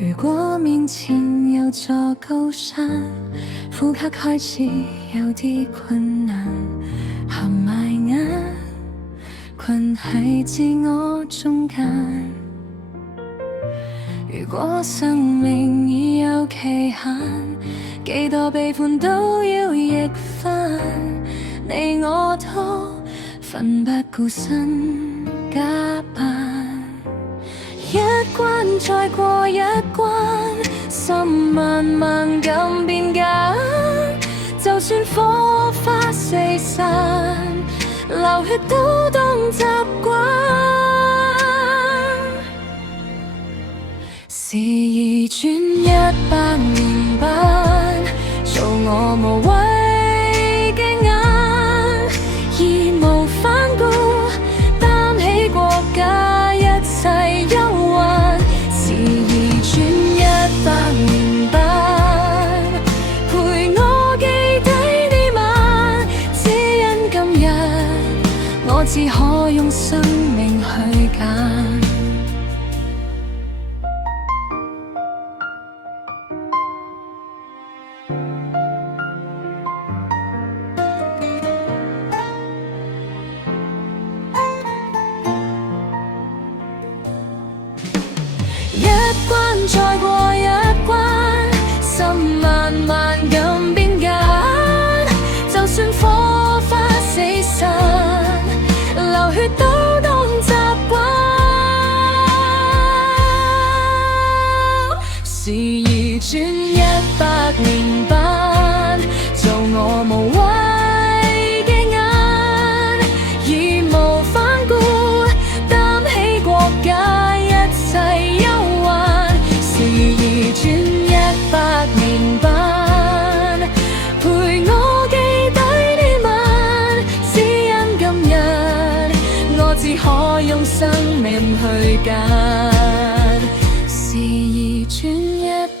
如果面前有座高山，呼吸開始有啲困難，合埋眼，困喺自我中間。如果生命已有期限，幾多悲歡都要逆翻，你我都奮不顧身加班，一關再過一關，心慢慢咁變假，就算火花四散，流血都當習慣。時移轉100年班，做我無畏嘅眼，義無反顧擔起國家一切憂患。時移轉100年班，陪我記低呢晚，只因今日我只可用生命去揀。一關再過一關，心慢慢咁變假，就算火花四散，流血都當習慣。時移轉100年班，做我無畏嘅眼，義無反顧擔起國家一切憂患。時移轉100年班，陪我記低呢晚，只因今日我只可用生命去揀。時移轉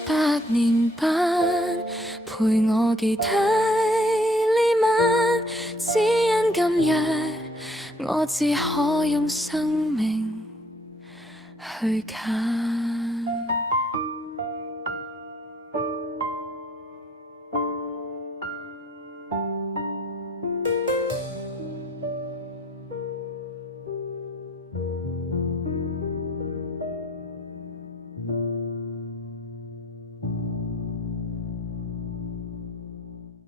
100年班，陪我記低呢晚，只因今日我只可用生命去揀。